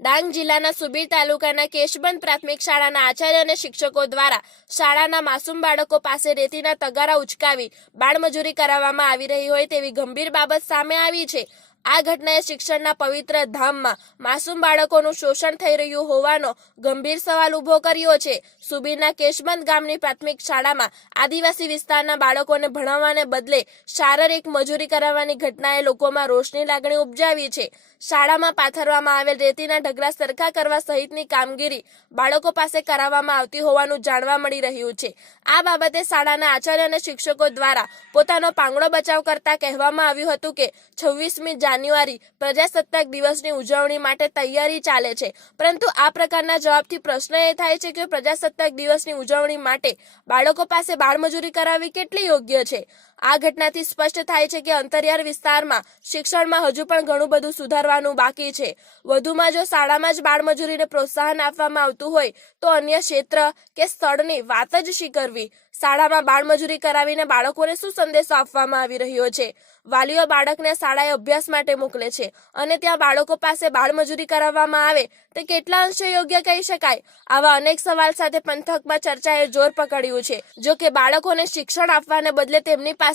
ડાંગ જિલ્લાના સુબીર તાલુકાના કેશબંધ પ્રાથમિક શાળાના આચાર્ય અને શિક્ષકો દ્વારા શાળાના માસૂમ બાળકો પાસે રેતીના તગારા ઉચકાવી બાળમજૂરી કરાવવામાં આવી રહી હોય તેવી ગંભીર બાબત સામે આવી છે. આ ઘટનાએ શિક્ષણના પવિત્ર ધામમાં માસૂમ બાળકોનું શોષણ થઈ રહ્યું હોવાનો ગંભીર સવાલ ઊભો કર્યો છે. સુબીરના કેશબંધ ગામની પ્રાથમિક શાળામાં આદિવાસી વિસ્તારના બાળકોને ભણાવવાને બદલે શારીરિક મજૂરી કરાવવાની ઘટનાએ લોકોમાં રોષની લાગણી ઉપજાવી છે. શાળામાં પાથરવામાં આવેલ રેતીના ઢગલા સરખા કરવા સહિતની કામગીરી બાળકો પાસે કરાવવામાં આવતી હોવાનું જાણવા મળી રહ્યું છે. આ બાબતે શાળાના આચાર્ય અને શિક્ષકો દ્વારા પોતાનો પાંગડો બચાવ કરતા કહેવામાં આવ્યું હતું કે છવ્વીસમી જાન્યુઆરી પ્રજાસત્તાક દિવસની ઉજવણી માટે તૈયારી ચાલે છે. પરંતુ આ પ્રકારના જવાબથી પ્રશ્ન એ થાય છે કે પ્રજાસત્તાક દિવસની ઉજવણી માટે બાળકો પાસે બાળમજૂરી કરાવવી કેટલી યોગ્ય છે? આ ઘટનાથી સ્પષ્ટ થાય છે કે અંતરિયાળ વિસ્તારમાં શિક્ષણમાં હજુ પણ ઘણું બધું સુધારવાનું બાકી છે. વધુમાં જો શાળામાં જ બાળમજૂરીને પ્રોત્સાહન આપવામાં આવતું હોય, તો અન્ય ક્ષેત્ર કે સ્થળની વાત જ શી કરવી શાળામાં બાળમજૂરી કરાવીને બાળકોને શું સંદેશો આપવામાં આવી રહ્યો છે? વાલીઓ બાળકને શાળાએ અભ્યાસ માટે મોકલે છે અને ત્યાં બાળકો પાસે બાળમજૂરી કરાવવામાં આવે, તે કેટલા અંશે યોગ્ય કહી શકાય? આવા અનેક સવાલ સાથે પંથકમાં ચર્ચાએ જોર પકડ્યું છે. જો કે બાળકોને શિક્ષણ આપવાને બદલે તેમની પાસે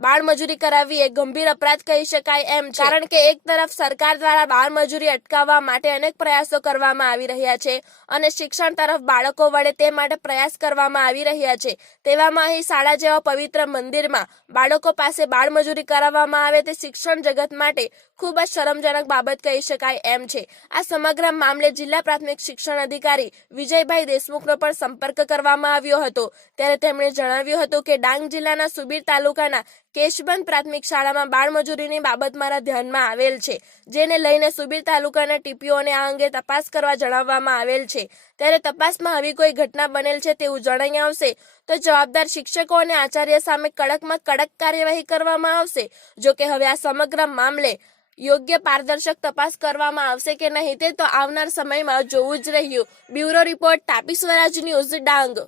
બાળમજૂરી કરાવવી એ ગંભીર અપરાધ કહી શકાય એમ કારણ કે એક તરફ સરકાર દ્વારા બાળમજૂરી અટકાવવા માટે અનેક પ્રયાસો કરવામાં આવી રહ્યા છે અને શિક્ષણ તરફ બાળકો વડે તે માટે પ્રયાસ કરવામાં આવી રહ્યા છે. તેવામાં અહીં શાળા જેવા પવિત્ર મંદિરમાં બાળકો પાસે બાળમજૂરી કરાવવામાં આવે તે શિક્ષણ જગત માટે ખૂબ જ શરમજનક બાબત કહી શકાય એમ છે. આ સમગ્ર મામલે જિલ્લા પ્રાથમિક શિક્ષણ અધિકારી વિજયભાઈ દેશમુખનો પણ સંપર્ક કરવામાં આવ્યો હતો. ત્યારે તેમણે જણાવ્યું હતું કે ડાંગ જિલ્લાના સુબીર તાલુકાના કેશબંધ પ્રાથમિક શાળામાં બાળમજૂરીની બાબત મારા ધ્યાનમાં આવેલ છે, જેને લઈને સુબીર તાલુકાના ટીપીઓને આ અંગે તપાસ કરવા જણાવવામાં આવેલ છે. ત્યારે તપાસમાં આવી કોઈ ઘટના બનેલ છે તેવું જણાઈ આવશે તો જવાબદાર શિક્ષકો અને આચાર્ય સામે કડકમાં કડક કાર્યવાહી કરવામાં આવશે, જો કે હવે આ સમગ્ર મામલે યોગ્ય પારદર્શક તપાસ કરવામાં આવશે કે નહીં તે તો આવનાર સમયમાં જોવું જ રહ્યું. Bureau report, Tapi Swaraj news Dang.